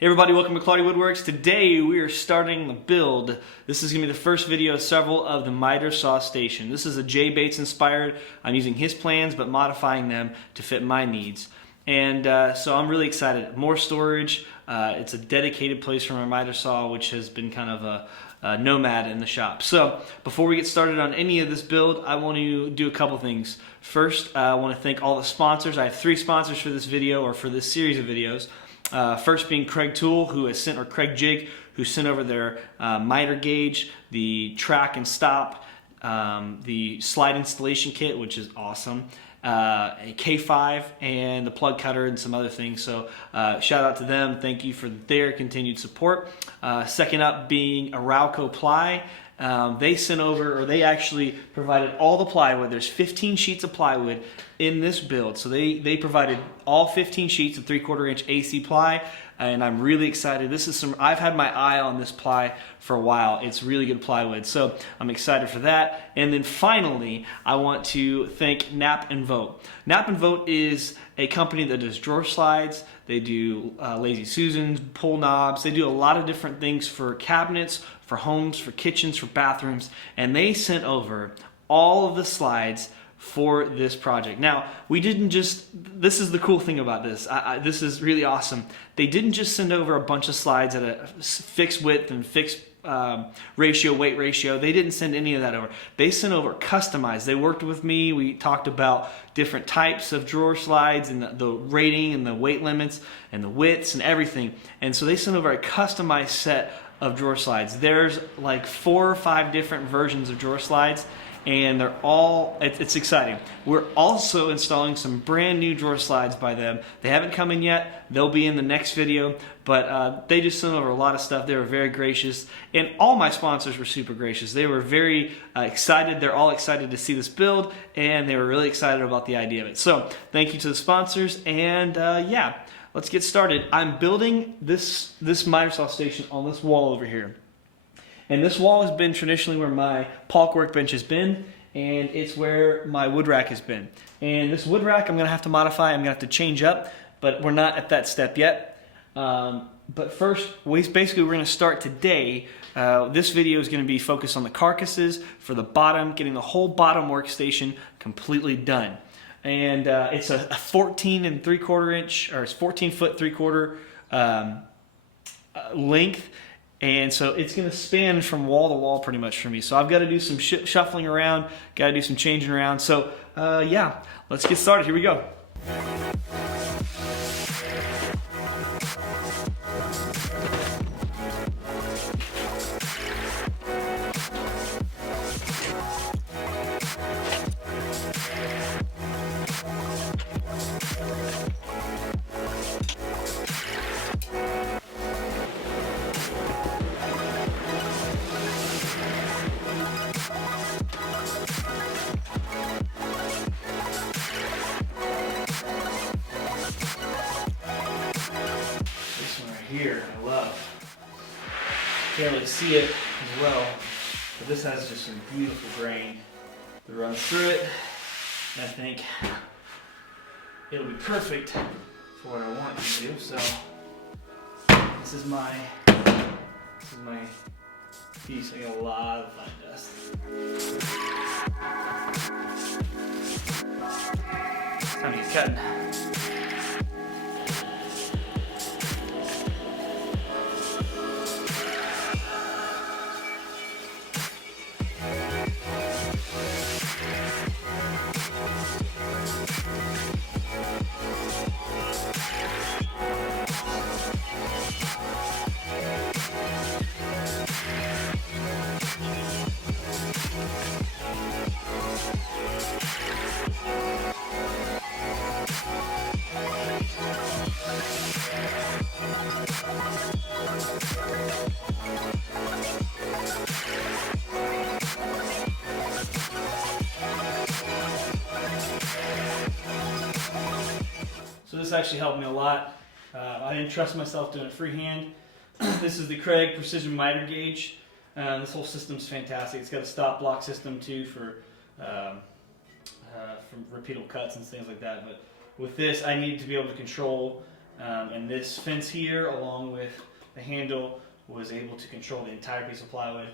Hey everybody, welcome to Claudia Woodworks. Today we are starting the build. This is going to be the first video of several of the miter saw station. This is a Jay Bates inspired. I'm using his plans but modifying them to fit my needs. And so I'm really excited. More storage. It's a dedicated place for my miter saw, which has been kind of a nomad in the shop. So before we get started on any of this build, I want to do a couple things. First, I want to thank all the sponsors. I have 3 sponsors for this video, or for this series of videos. First being Craig Tool, who has sent, or Craig Jig, who sent over their miter gauge, the track and stop, the slide installation kit, which is awesome, a K5, and the plug cutter and some other things. So shout out to them. Thank you for their continued support. Second up being Arauco Ply. They sent over, or they actually provided all the plywood. There's 15 sheets of plywood in this build. So they provided all 15 sheets of 3/4 inch AC ply, and I'm really excited. This is I've had my eye on this ply for a while. It's really good plywood, so I'm excited for that. And then finally, I want to thank Nap and Vote. Nap and Vote is a company that does drawer slides. They do Lazy Susans, pull knobs. They do a lot of different things for cabinets, for homes, for kitchens, for bathrooms, and they sent over all of the slides for this project. Now, we didn't just, this is the cool thing about this, this is really awesome. They didn't just send over a bunch of slides at a fixed width and fixed ratio, weight ratio. They didn't send any of that over. They sent over customized. They worked with me. We talked about different types of drawer slides and the rating and the weight limits and the widths and everything. And so they sent over a customized set of drawer slides. There's like 4 or 5 different versions of drawer slides, and they're all, it's exciting. We're also installing some brand new drawer slides by them. They haven't come in yet. They'll be in the next video, but they just sent over a lot of stuff. They were very gracious, and all my sponsors were super gracious. They were very excited. They're all excited to see this build, and they were really excited about the idea of it. So thank you to the sponsors, and yeah, let's get started. I'm building this miter saw station on this wall over here. And this wall has been traditionally where my Polk workbench has been, and it's where my wood rack has been. And this wood rack I'm going to have to modify, I'm going to have to change up, but we're not at that step yet. But first, basically we're going to start today. This video is going to be focused on the carcasses for the bottom, getting the whole bottom workstation completely done. And it's a 14 3/4 inch, or it's 14 foot 3/4 length. And so it's going to span from wall to wall pretty much for me. So I've got to do some shuffling around, got to do some changing around. So yeah, let's get started. Here we go. Here, I love. Can't really see it as well, but this has just some beautiful grain that runs through it, and I think it'll be perfect for what I want to do. So this is my piece. I got a lot of fine dust. It's time to get cutting. So this actually helped me a lot. I didn't trust myself doing it freehand. This is the Craig Precision Miter Gauge. This whole system's fantastic. It's got a stop block system too for repeatable cuts and things like that. But with this, I needed to be able to control And this fence here, along with the handle, was able to control the entire piece of plywood.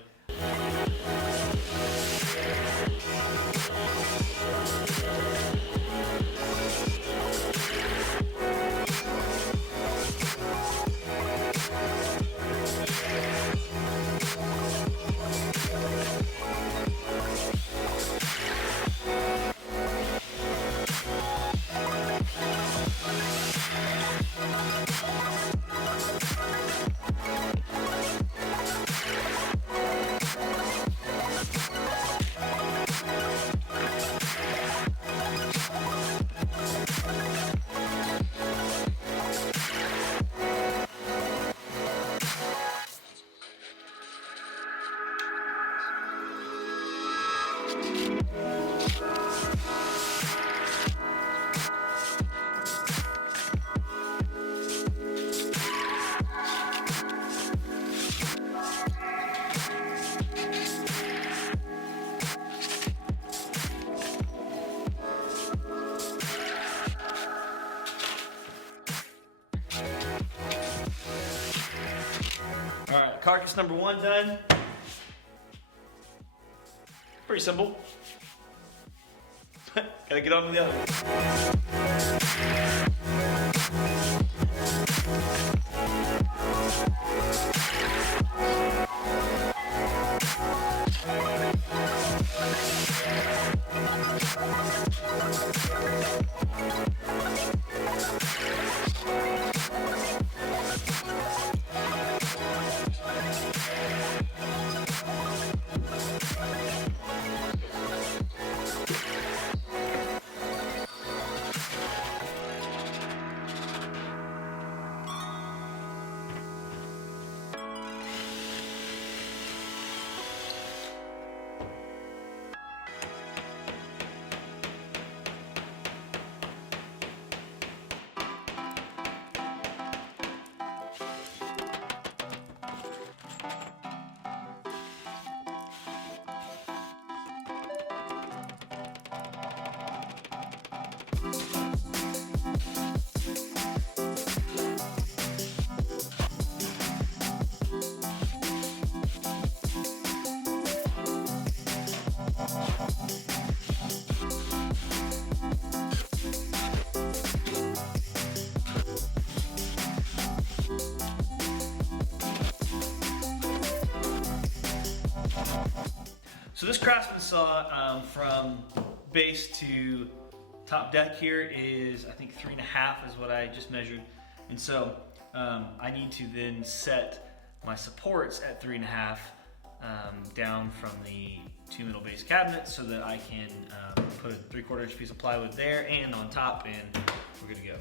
All right, carcass number 1 done. Pretty simple. Gotta get on to the other one. So this Craftsman saw from base to top deck here is, I think, 3.5 is what I just measured. And so I need to then set my supports at 3.5 down from the 2 middle base cabinets so that I can put a 3/4 inch piece of plywood there and on top, and we're good to go.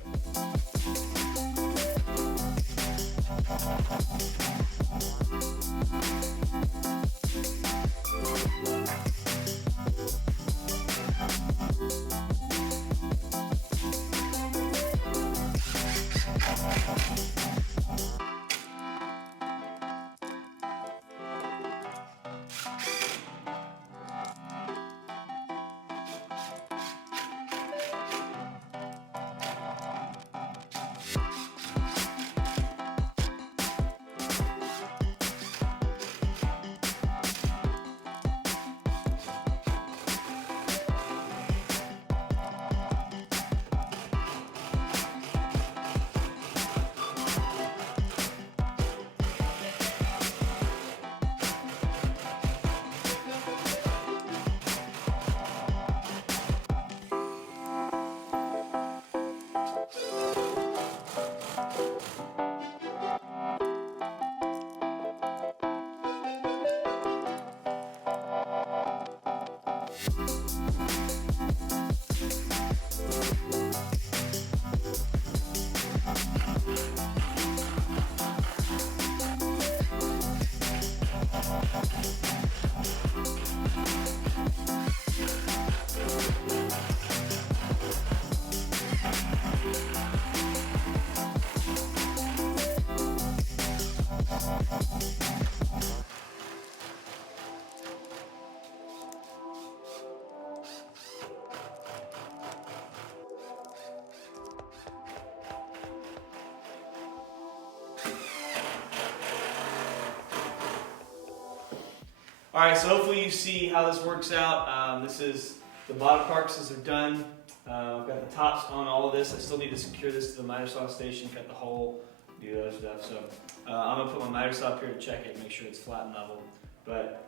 All right, so hopefully you see how this works out. This is the bottom carcasses are done. I've got the tops on all of this. I still need to secure this to the miter saw station, cut the hole, do other stuff. So I'm gonna put my miter saw up here to check it, make sure it's flat and level. But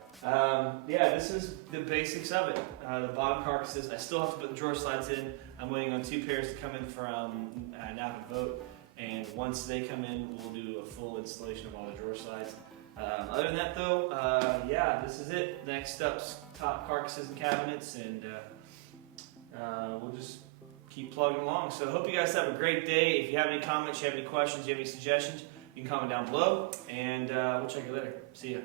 yeah, this is the basics of it. The bottom carcasses. I still have to put the drawer slides in. I'm waiting on 2 pairs to come in from Napa Vote, and once they come in, we'll do a full installation of all the drawer slides. Other than that, though, yeah, this is it. Next up's top carcasses and cabinets, and we'll just keep plugging along. So I hope you guys have a great day. If you have any comments, you have any questions, you have any suggestions, you can comment down below, and we'll check you later. See ya.